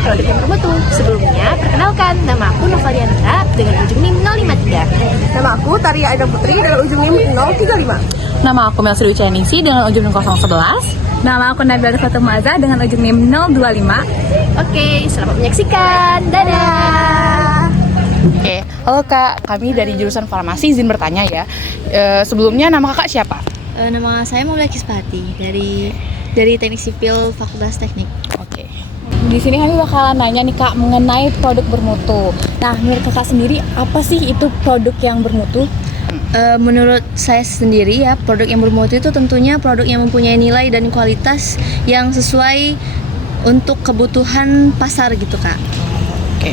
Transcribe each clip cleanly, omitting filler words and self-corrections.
produk yang bermutu. Sebelumnya, perkenalkan, nama aku Novalianita dengan ujung NIM 053. Nama aku Taria Aida Putri dengan ujung NIM 035. Nama aku Melsi Wicaningsi dengan ujung NIM 011. Nama aku Nabila Fatima Azza dengan ujung NIM 025. Oke, selamat menyaksikan. Dadah! Oke, halo Kak, kami dari jurusan farmasi, izin bertanya ya. Sebelumnya nama Kakak siapa? Nama saya Maula Kispati dari Teknik Sipil Fakultas Teknik. Oke. Di sini kami bakalan nanya nih Kak mengenai produk bermutu. Nah, menurut Kakak sendiri apa sih itu produk yang bermutu? Menurut saya sendiri ya, produk yang bermutu itu tentunya produk yang mempunyai nilai dan kualitas yang sesuai untuk kebutuhan pasar gitu Kak. Oke.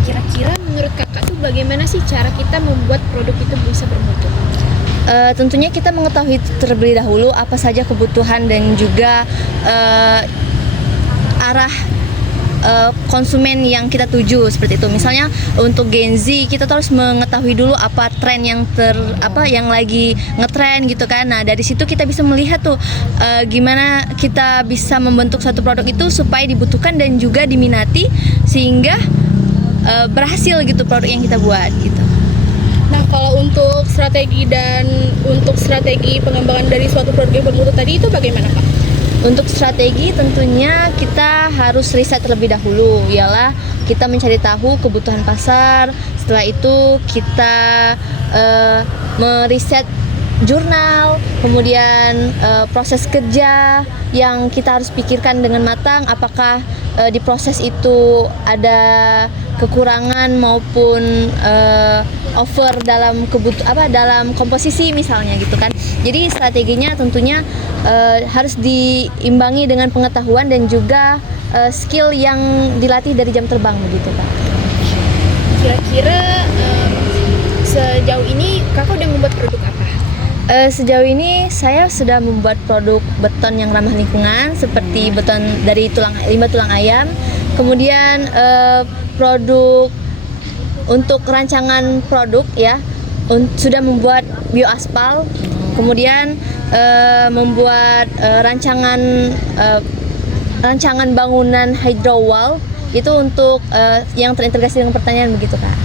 Kira-kira menurut kakak tuh bagaimana sih cara kita membuat produk itu bisa bermutu? Tentunya kita mengetahui terlebih dahulu apa saja kebutuhan dan juga arah konsumen yang kita tuju seperti itu. Misalnya untuk Gen Z kita harus mengetahui dulu apa tren yang yang lagi ngetren gitu kan. Nah, dari situ kita bisa melihat tuh gimana kita bisa membentuk suatu produk itu supaya dibutuhkan dan juga diminati sehingga berhasil gitu produk yang kita buat gitu. Nah, kalau untuk strategi pengembangan dari suatu produk yang bermutu tadi itu bagaimana Pak? Untuk strategi tentunya kita harus riset terlebih dahulu, ialah kita mencari tahu kebutuhan pasar. Setelah itu kita meriset jurnal, kemudian proses kerja yang kita harus pikirkan dengan matang, apakah di proses itu ada kekurangan maupun over dalam dalam komposisi misalnya gitu kan. Jadi strateginya tentunya harus diimbangi dengan pengetahuan dan juga skill yang dilatih dari jam terbang begitu Pak. Kira-kira sejauh ini kakak udah membuat produk apa? Sejauh ini saya sudah membuat produk beton yang ramah lingkungan seperti beton dari limbah tulang ayam. Kemudian produk untuk rancangan produk ya sudah membuat bioaspal. Kemudian membuat rancangan bangunan hydrowall itu untuk yang terintegrasi dengan pertanian begitu Kak.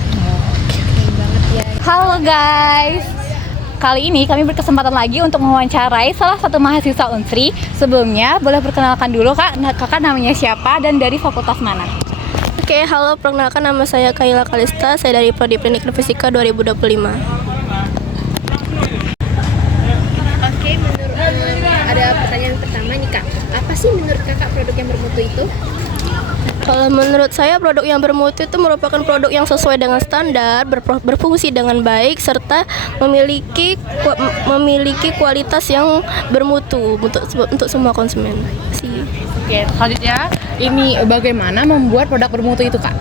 Halo guys, kali ini kami berkesempatan lagi untuk mewawancarai salah satu mahasiswa Unsri. Sebelumnya boleh perkenalkan dulu Kak, kakak namanya siapa dan dari fakultas mana? Oke, halo, perkenalkan nama saya Kaila Kalista, saya dari Prodi Teknik Fisika 2025. Oke, ada pertanyaan pertama nih Kak. Apa sih menurut kakak produk yang bermutu itu? Kalau menurut saya produk yang bermutu itu merupakan produk yang sesuai dengan standar, berfungsi dengan baik serta memiliki kualitas yang bermutu untuk semua konsumen. Oke, selanjutnya ini bagaimana membuat produk bermutu itu Kak?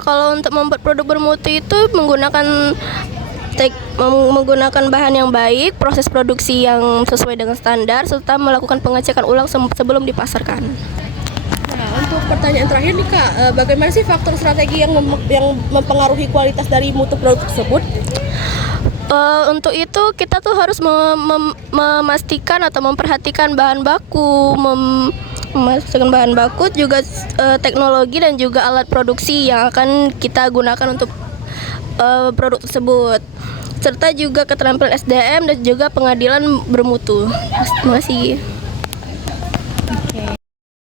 Kalau untuk membuat produk bermutu itu menggunakan bahan yang baik, proses produksi yang sesuai dengan standar serta melakukan pengecekan ulang sebelum dipasarkan. Nah, untuk pertanyaan terakhir nih Kak, bagaimana sih faktor strategi yang mempengaruhi kualitas dari mutu produk tersebut? Untuk itu kita tuh harus memastikan atau memperhatikan bahan baku, memasukkan bahan baku juga teknologi dan juga alat produksi yang akan kita gunakan untuk produk tersebut, serta juga keterampilan SDM dan juga pengadilan bermutu. Terima kasih.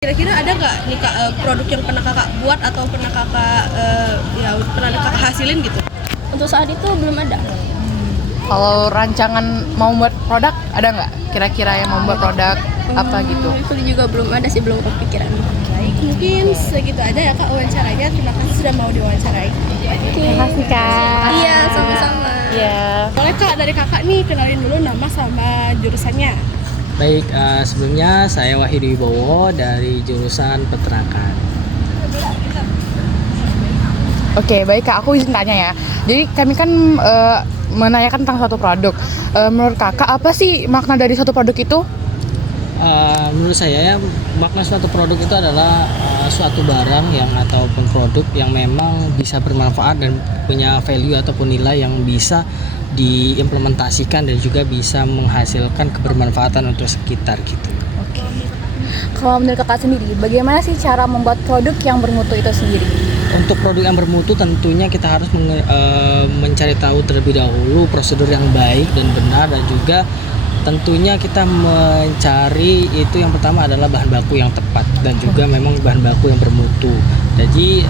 Kira-kira ada nggak nih Kak produk yang pernah kakak buat atau pernah kakak hasilin gitu? Untuk saat itu belum ada. Kalau rancangan mau buat produk ada nggak? Kira-kira yang mau buat produk apa gitu? Itu juga belum ada sih, belum kepikiran. Baik, mungkin segitu aja ya Kak wawancaranya. Terima kasih sudah mau diwawancarai. Terima kasih Kak. Iya, sama-sama. Iya. Boleh Kak dari kakak nih kenalin dulu nama sama jurusannya. Baik, sebelumnya saya Wahidi Wibowo dari jurusan peternakan. Oke, baik Kak, aku izin tanya ya. Jadi kami kan menanyakan tentang suatu produk. Menurut Kakak apa sih makna dari suatu produk itu? Menurut saya ya, makna suatu produk itu adalah suatu barang ataupun produk yang memang bisa bermanfaat dan punya value ataupun nilai yang bisa diimplementasikan dan juga bisa menghasilkan kebermanfaatan untuk sekitar gitu. Oke. Kalau menurut kakak sendiri, bagaimana sih cara membuat produk yang bermutu itu sendiri? Untuk produk yang bermutu tentunya kita harus mencari tahu terlebih dahulu prosedur yang baik dan benar, dan juga tentunya kita mencari itu yang pertama adalah bahan baku yang tepat dan juga memang bahan baku yang bermutu. Jadi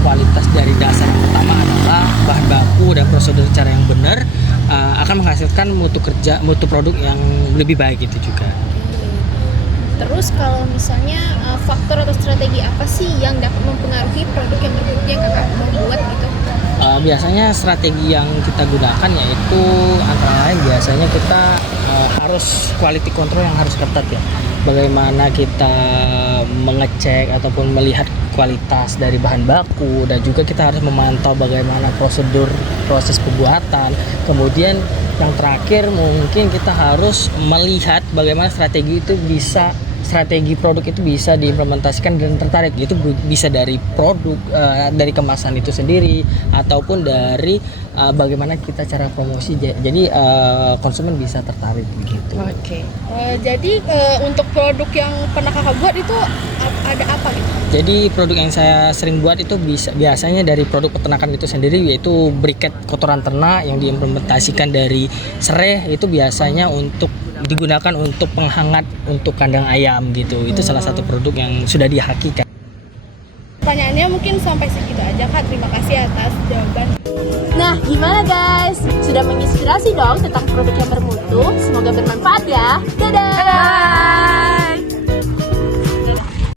kualitas dari dasar yang pertama adalah bahan baku dan prosedur cara yang benar akan menghasilkan mutu produk yang lebih baik itu juga. Terus kalau misalnya faktor atau strategi apa sih yang dapat mempengaruhi produk yang bermutu yang kakak mau buat gitu? Biasanya strategi yang kita gunakan yaitu antara lain biasanya kita harus quality control yang harus ketat ya. Bagaimana kita mengecek ataupun melihat kualitas dari bahan baku, dan juga kita harus memantau bagaimana prosedur proses pembuatan. Kemudian yang terakhir mungkin kita harus melihat bagaimana strategi produk itu bisa diimplementasikan dan tertarik. Itu bisa dari produk, dari kemasan itu sendiri, ataupun dari bagaimana kita cara promosi. Jadi konsumen bisa tertarik begitu. Oke. Jadi untuk produk yang pernah kakak buat itu ada apa gitu? Jadi produk yang saya sering buat itu biasanya dari produk peternakan itu sendiri, yaitu briket kotoran ternak yang diimplementasikan dari serai. Itu biasanya digunakan untuk penghangat untuk kandang ayam gitu. Itu salah satu produk yang sudah dihakikan. Pertanyaannya mungkin sampai segitu aja Kak. Terima kasih atas jawaban. Nah, gimana guys? Sudah menginspirasi dong tentang produk yang bermutu? Semoga bermanfaat ya. Dadah!